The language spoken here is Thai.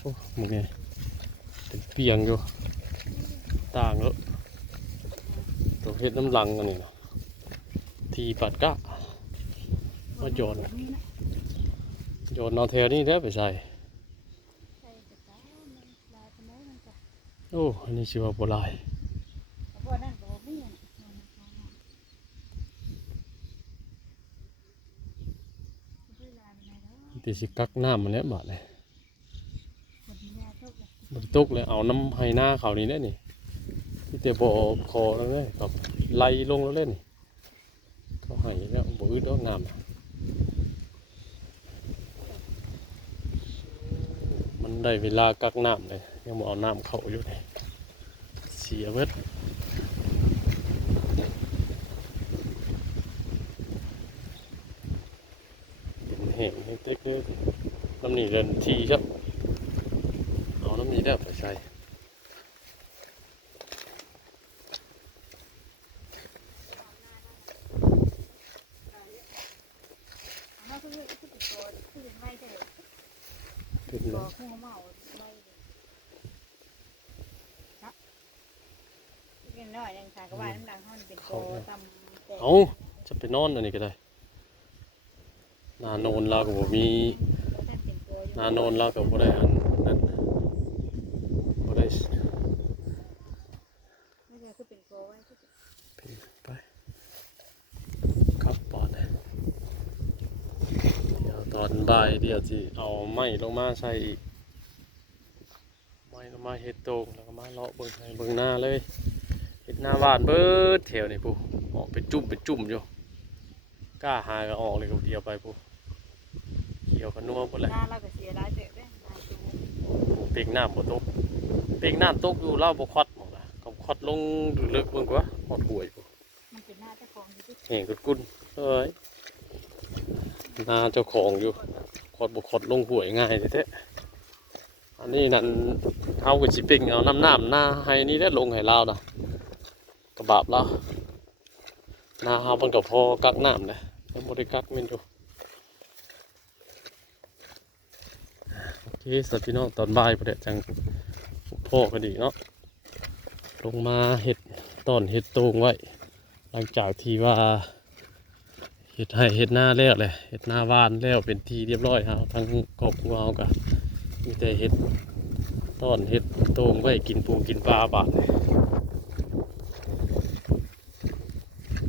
ทุกมึงไงเป็นเปียงอยู่ต่างแล้วตัวเห็ดน้ำลังกันนี่เนาะทีปัดกะมาโยนนอนแถวนี้ได้ไปใส่โอ้อันนี้ชื่อว่าโบราณตีสิกักน้ำมันแล้วบาดเลยมันตกเลยเอาน้ำให้หน้าเขานี่ได้นี่ที่เตะบ่อคอแล้วเลยกับไล่ลงแล้วเล่นเขาให้แล้วบ่อึดเอาน้ำมันได้เวลากักน้ำเลยยังบ่เอาน้ำเข้าอยู่เลยเสียเวทเป็นแห้งให้เต็กเลยน้ำนี่เดินทีครับเอาน้ำนี้ได้ไปใส่ขึ้นมาเอาจะไปนอนอันนี้ก็ได้นาโนนเราก็บ่มีนาโนนเราก็บ่ได้อันนั้นบ่ได้ไปครับปอดเดี๋ยวตอนบ่ายเดี๋ยวสิเอาไม้ลงมาใส่อีกไม้ลงมาเฮ็ดโตงแล้วก็มาเลาะเบิ่งให้เบิ่งหน้าเลยเฮ็ดหน้าบ้านเบิดแถวนี่ปู่ออกเป็นจุ่มอยู่กล้าหาก็ออกเลยก็เดียวไปปู่เกี่ยวกันนัวหมดเลยเปีกน้ำบ่ตกเปีกน้ำตกอยู่เล่าบ่ควัดหมดละก็ควัดลงเลิกเบิ่งกว่าหอดห่วยปู่แห่งกุดเอ้ยนาเจ้าของอยู่ควัดบ่ควัดลงห่วยง่ายแท้อันนี้นั่นเอาก็สิเป่งเอาน้ำหน้าให้นี่ได้ลงให้ลาวนะกระบาบลาวนาเฮาเพิ่นก็พอกักน้ำเลยยังบ่ได้กักแม่นอยู่โอเคสวัสดีพี่น้องตอนบ่ายพอดีจังพ่อก็ดีเนาะลงมาเห็ดต้นเห็ดตูงไว้หลังจากที่ว่าเห็ดให้เห็ดหน้าแล้วเลยเห็ดหน้าบ้านแล้วเป็นทีเรียบร้อยครับทั้งครอบครัวเอากะมีแต่เห็ดต้นเห็ดตูงไว้กินปูกินปลาบาดเลย